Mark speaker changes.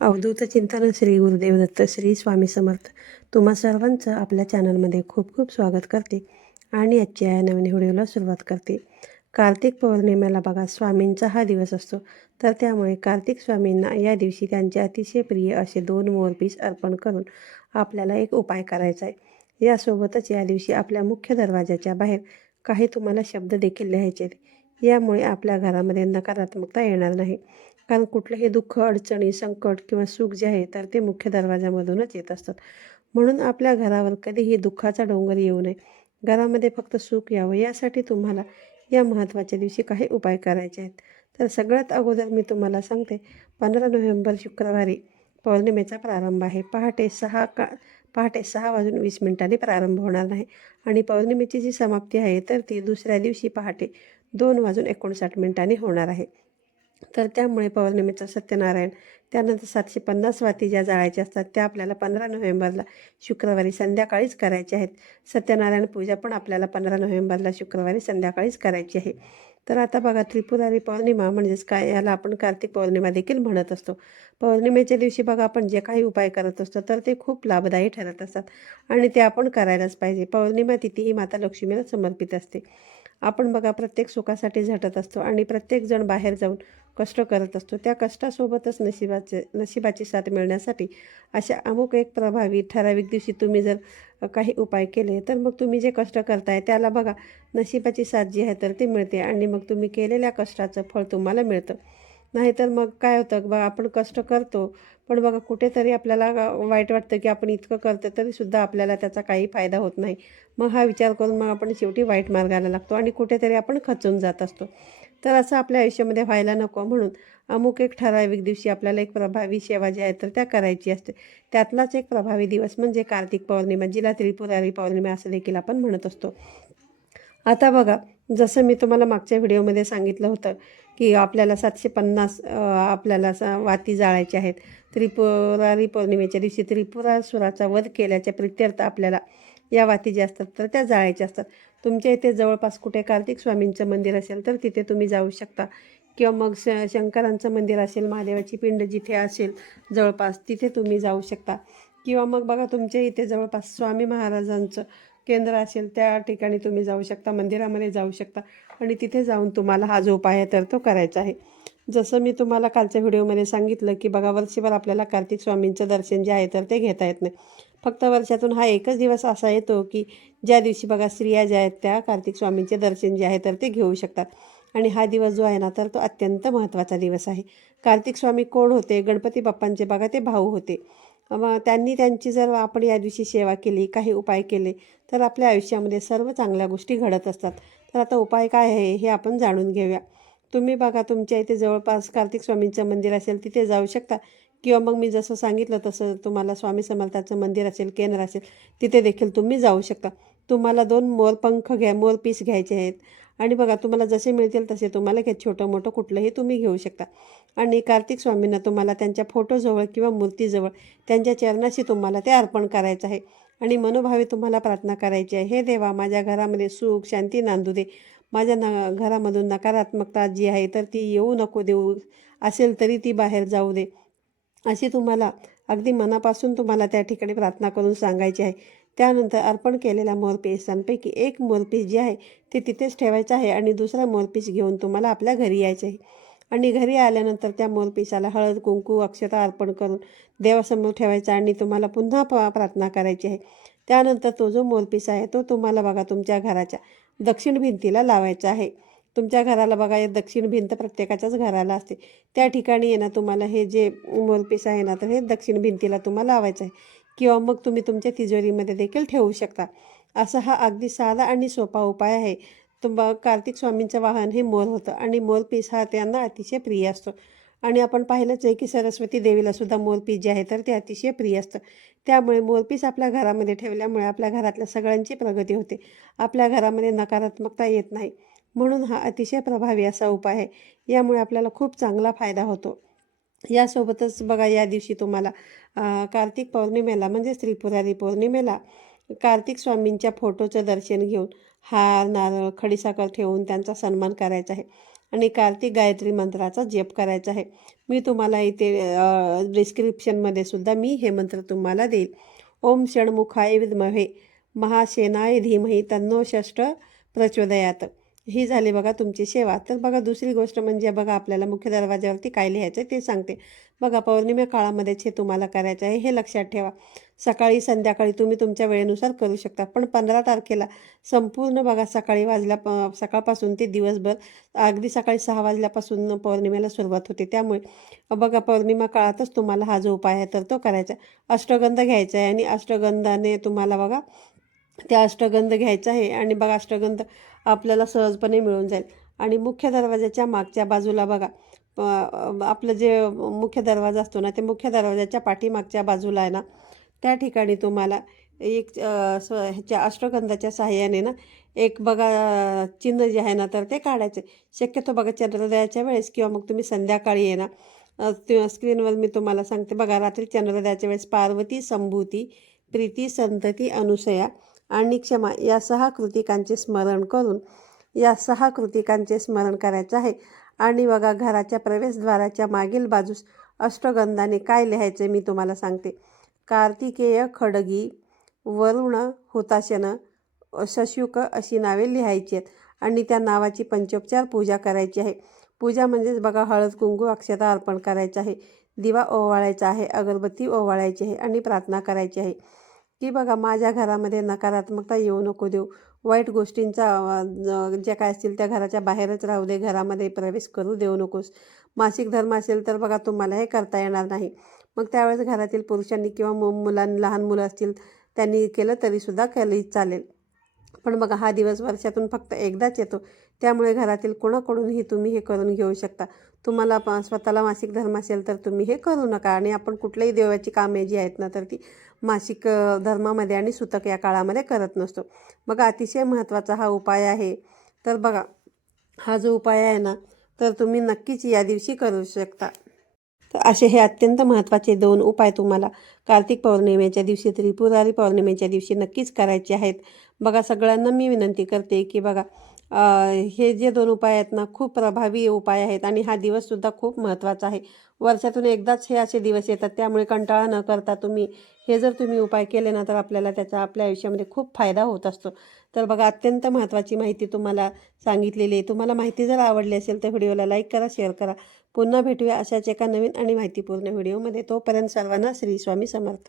Speaker 1: अवधूत चिंतन श्री गुरुदेव दत्त श्री स्वामी समर्थ. तुम्हा सर्वांचं आपल्या चॅनलमध्ये खूप खूप स्वागत करते आणि आजच्या या नवीन व्हिडिओला सुरुवात करते. कार्तिक पौर्णिमेला बघा स्वामींचा हा दिवस असतो. तर त्यामुळे कार्तिक स्वामींना या दिवशी त्यांचे अतिशय प्रिय असे दोन मोरपीस अर्पण करून आपल्याला एक उपाय करायचा आहे. यासोबतच या दिवशी आपल्या मुख्य दरवाजाच्या बाहेर काही तुम्हाला शब्द देखील लिहायचे आहेत. यामुळे आपल्या घरामध्ये नकारात्मकता येणार नाही. कारण कुठलंही दुःख अडचणी संकट किंवा सुख जे आहे तर ते मुख्य दरवाजामधूनच येत असतात. म्हणून आपल्या घरावर कधीही दुःखाचा डोंगर येऊ नये. घरामध्ये फक्त सुख यावं यासाठी तुम्हाला या महत्त्वाच्या दिवशी काही उपाय करायचे आहेत. तर सगळ्यात अगोदर मी तुम्हाला सांगते पंधरा नोव्हेंबर शुक्रवारी पौर्णिमेचा प्रारंभ आहे. पहाटे सहा का पहाटे सहा वाजून वीस मिनिटांनी प्रारंभ होणार नाही. आणि पौर्णिमेची जी समाप्ती आहे तर ती दुसऱ्या दिवशी पहाटे दोन वाजून एकोणसाठ मिनिटांनी होणार आहे. तर त्यामुळे पौर्णिमेचं सत्यनारायण त्यानंतर सातशे पन्नास वाती ज्या जाळायच्या असतात त्या आपल्याला पंधरा नोव्हेंबरला शुक्रवारी संध्याकाळीच करायच्या आहेत. सत्यनारायण पूजा पण आपल्याला पंधरा नोव्हेंबरला शुक्रवारी संध्याकाळीच करायची आहे. तर आता बघा त्रिपुरारी पौर्णिमा म्हणजेच काय याला आपण कार्तिक पौर्णिमा देखील म्हणत असतो. पौर्णिमेच्या दिवशी बघा आपण जे काही उपाय करत असतो तर ते खूप लाभदायी ठरत असतात आणि ते आपण करायलाच पाहिजे. पौर्णिमा तिथी ही माता लक्ष्मीला समर्पित असते. आपण बघा प्रत्येक सुखासाठी झटत असतो आणि प्रत्येकजण बाहेर जाऊन कष्ट करत असतो. त्या कष्टासोबतच नशिबाचे नशिबाची साथ मिळण्यासाठी अशा अमुक एक प्रभावी ठराविक दिवशी तुम्ही जर काही उपाय केले तर मग तुम्ही जे कष्ट करताय त्याला बघा नशिबाची साथ जी आहे तर ती मिळते आणि मग तुम्ही केलेल्या कष्टाचं फळ तुम्हाला मिळतं. नाहीतर मग काय होतं बघा आपण कष्ट करतो पण बघा कुठेतरी आपल्याला वाईट वाटतं की आपण इतकं करतो तरीसुद्धा आपल्याला त्याचा काही फायदा होत नाही. मग हा विचार करून मग आपण शेवटी वाईट मार्गाला लागतो आणि कुठेतरी आपण खचून जात असतो. तर असं आपल्या आयुष्यामध्ये व्हायला नको म्हणून अमुक एक ठराविक दिवशी आपल्याला एक प्रभावी सेवा जी आहे तर त्या करायची असते. त्यातलाच एक प्रभावी दिवस म्हणजे कार्तिक पौर्णिमा जिला त्रिपुरारी पौर्णिमा असं देखील आपण म्हणत असतो. आता बघा जसं मी तुम्हाला मागच्या व्हिडिओमध्ये सांगितलं होतं की आपल्याला सातशे पन्नास आपल्याला सा वाती जाळायच्या आहेत. त्रिपुरारी पौर्णिमेच्या दिवशी त्रिपुरासुराचा वध केल्याच्या प्रित्यर्थ आपल्याला या वाती ज्या असतात तर त्या जाळायच्या असतात. तुमच्या इथे जवळपास कुठे कार्तिक स्वामींचं मंदिर असेल तर तिथे तुम्ही जाऊ शकता. किंवा मग श शंकरांचं मंदिर असेल महादेवाची पिंड जिथे असेल जवळपास तिथे तुम्ही जाऊ शकता. किंवा मग बघा तुमच्या इथे जवळपास स्वामी महाराजांचं केंद्र असेल त्या ठिकाणी तुम्ही जाऊ शकता मंदिरामध्ये जाऊ शकता. आणि तिथे जाऊन तुम्हाला हा जो उपाय आहे तर तो करायचा आहे. जसं मी तुम्हाला कालच्या व्हिडिओमध्ये सांगितलं की बघा वर्षभर आपल्याला कार्तिक स्वामींचं दर्शन जे आहे तर ते घेता येत नाही. फक्त वर्षातून हा एकच दिवस असा येतो की ज्या दिवशी बघा स्त्रिया ज्या आहेत त्या कार्तिक स्वामींचे दर्शन जे आहे तर ते घेऊ शकतात. आणि हा दिवस जो आहे ना तर तो अत्यंत महत्त्वाचा दिवस आहे. कार्तिक स्वामी कोण होते? गणपती बाप्पांचे बघा ते भाऊ होते. मग त्यांनी त्यांची जर आपण या दिवशी सेवा केली काही उपाय केले तर आपल्या आयुष्यामध्ये सर्व चांगल्या गोष्टी घडत असतात. तर आता उपाय काय आहे हे आपण जाणून घेऊया. तुम्ही बघा तुमच्या इथे जवळपास कार्तिक स्वामींचं मंदिर असेल तिथे जाऊ शकता. किंवा मग मी जसं सांगितलं तसं तुम्हाला स्वामी समर्थाचं मंदिर असेल केंद्र असेल तिथे देखील तुम्ही जाऊ शकता. तुम्हाला दोन मोरपंख घ्या मोर पीस घ्यायचे आहेत. आणि बघा तुम्हाला जसे मिळतील तसे तुम्हाला घ्या. छोटं मोठं कुठलंही तुम्ही घेऊ शकता. आणि कार्तिक स्वामींना तुम्हाला त्यांच्या फोटोजवळ किंवा मूर्तीजवळ त्यांच्या चरणाशी तुम्हाला ते अर्पण करायचं आहे. आणि मनोभावे तुम्हाला प्रार्थना करायची आहे. हे देवा माझ्या घरामध्ये सुख शांती नांदू दे. माझ्या न घरामधून नकारात्मकता जी आहे तर ती येऊ नको देऊ. असेल तरी ती बाहेर जाऊ दे. अशी तुम्हाला अगदी मनापासून तुम्हाला त्या ठिकाणी प्रार्थना करून सांगायची आहे. त्यानंतर अर्पण केलेल्या मोरपिसांपैकी एक मोरपीस जे आहे ते तिथेच ठेवायचं आहे आणि दुसरा मोरपीस घेऊन तुम्हाला आपल्या घरी यायचं आहे. आणि घरी आल्यानंतर त्या मोरपिसाला हळद कुंकू अक्षता अर्पण करून देवासमोर ठेवायचा आणि तुम्हाला पुन्हा प प्रार्थना करायची आहे. त्यानंतर तो जो मोरपीस आहे तो तुम्हाला बघा तुमच्या घराच्या दक्षिण भिंतीला लावायचा आहे. तुमच्या घराला बघा हे दक्षिण भिंत प्रत्येकाच्याच घराला असते. त्या ठिकाणी आहे ना तुम्हाला हे जे मोरपीस आहे ना तर हे दक्षिण भिंतीला तुम्हाला लावायचं आहे. किंवा मग तुम्ही तुमच्या तिजोरीमध्ये देखील ठेवू शकता. असा हा अगदी साधा आणि सोपा उपाय आहे. तुम कार्तिक स्वामींचं वाहन हे मोर होतं आणि मोरपीस हा त्यांना अतिशय प्रिय असतो. आणि आपण पाहिलंच आहे की सरस्वती देवीला सुद्धा मोरपीस जे आहे तर ते अतिशय प्रिय असतं. त्यामुळे मोरपीस आपल्या घरामध्ये ठेवल्यामुळे आपल्या घरातल्या सगळ्यांची प्रगती होते. आपल्या घरामध्ये नकारात्मकता येत नाही. म्हणून हा अतिशय प्रभावी असा उपाय आहे. यामुळे आपल्याला खूप चांगला फायदा होतो. यासोबतच बघा या दिवशी तुम्हाला कार्तिक पौर्णिमेला म्हणजे त्रिपुरारी पौर्णिमेला कार्तिक स्वामींच्या फोटोचं दर्शन घेऊन हार नारळ खडीसाखर ठेवून त्यांचा सन्मान करायचा आहे आणि कार्तिक गायत्री मंत्राचा जप करायचा आहे. मी तुम्हाला इथे डिस्क्रिप्शनमध्ये सुद्धा मी हे मंत्र तुम्हाला देईल. ओम षण्मुखाय विद्महे महासेनाय धीमही तन्नो षष्ट प्रचोदयात. ही झाली बघा तुमची सेवा. तर बघा दुसरी गोष्ट म्हणजे बघा आपल्याला मुख्य दरवाज्यावरती काय लिहायचं आहे ते सांगते. बघा पौर्णिमे काळामध्येच हे तुम्हाला करायचं आहे हे लक्षात ठेवा. सकाळी संध्याकाळी तुम्ही तुमच्या वेळेनुसार करू शकता. पण पंधरा तारखेला संपूर्ण बघा सकाळी वाजल्या प सकाळपासून ते दिवसभर अगदी सकाळी सहा वाजल्यापासून पौर्णिमेला सुरुवात होते. त्यामुळे बघा पौर्णिमा काळातच तुम्हाला हा जो उपाय आहे तर तो करायचा आहे. अष्टगंध घ्यायचा आहे आणि अष्टगंधाने तुम्हाला बघा त्या अष्टगंध घ्यायचा आहे आणि बघा अष्टगंध आपल्याला सहजपणे मिळून जाईल. आणि मुख्य दरवाजाच्या मागच्या बाजूला बघा आपलं जे मुख्य दरवाजा असतो ना ते मुख्य दरवाजाच्या पाठीमागच्या बाजूला आहे ना त्या ठिकाणी तुम्हाला एक स्व ह्याच्या अष्टगंधाच्या सहाय्याने ना एक बघा चिन्ह जे आहे ना तर ते काढायचे. शक्यतो बघा चंद्रोदयाच्या वेळेस किंवा मग तुम्ही संध्याकाळी आहे ना स्क्रीनवर मी तुम्हाला सांगते. बघा रात्री चंद्रोदयाच्या वेळेस पार्वती संभूती प्रीती संतती अनुसया आणि क्षमा या सहा कृतिकांचे स्मरण करून या सहा कृतिकांचे स्मरण करायचं आहे. आणि बघा घराच्या प्रवेशद्वाराच्या मागील बाजूस अष्टगंधाने काय लिहायचे मी तुम्हाला सांगते. कार्तिकेय खडगी वरुण हुताशन शशुक अशी नावे लिहायची आहेत. आणि त्या नावाची पंचोपचार पूजा करायची आहे. पूजा म्हणजेच बघा हळद कुंकू अक्षता अर्पण करायचं आहे. दिवा ओवाळायचा आहे अगरबत्ती ओवाळायची आहे आणि प्रार्थना करायची आहे. की बघा माझ्या घरामध्ये नकारात्मकता येऊ नको देऊ. वाईट गोष्टींचा ज्या काय असतील त्या घराच्या बाहेरच राहू दे घरामध्ये प्रवेश करू देऊ नकोस. मासिक धर्म असेल तर बघा तुम्हाला हे करता येणार नाही. मग त्यावेळेस घरातील पुरुषांनी किंवा मु मुलां लहान मुलं असतील त्यांनी केलं तरीसुद्धा केली चालेल. पण बघा हा दिवस वर्षातून फक्त एकदाच येतो. त्यामुळे घरातील कोणाकडूनही तुम्ही हे करून घेऊ शकता. तुम्हाला स्वतःला मासिक धर्म असेल तर तुम्ही हे करू नका. आणि आपण कुठल्याही देवाची कामे जी आहेत ना तर ती मासिक धर्मामध्ये आणि सुतक या काळामध्ये करत नसतो. बघा अतिशय महत्त्वाचा हा उपाय आहे. तर बघा हा जो उपाय आहे ना तर तुम्ही नक्कीच या दिवशी करू शकता. तर असे हे अत्यंत महत्त्वाचे दोन उपाय तुम्हाला कार्तिक पौर्णिमेच्या दिवशी त्रिपुरारी पौर्णिमेच्या दिवशी नक्कीच करायचे आहेत. बघा सगळ्यांना मी विनंती करते की बघा हे जे दोन उपाय आहेत ना खूप प्रभावी उपाय आहेत आणि हा दिवससुद्धा खूप महत्त्वाचा आहे. वर्षातून एकदाच हे असे दिवस येतात त्यामुळे कंटाळा न करता तुम्ही हे जर तुम्ही उपाय केले ना तर आपल्याला त्याचा आपल्या आयुष्यामध्ये खूप फायदा होत असतो. तर बघा अत्यंत महत्त्वाची माहिती तुम्हाला सांगितलेली आहे. तुम्हाला माहिती जर आवडली असेल तर व्हिडिओला लाईक करा शेअर करा. पुन्हा भेटूया अशाच एका नवीन आणि माहितीपूर्ण व्हिडिओमध्ये. तोपर्यंत सर्वांना श्री स्वामी समर्थ.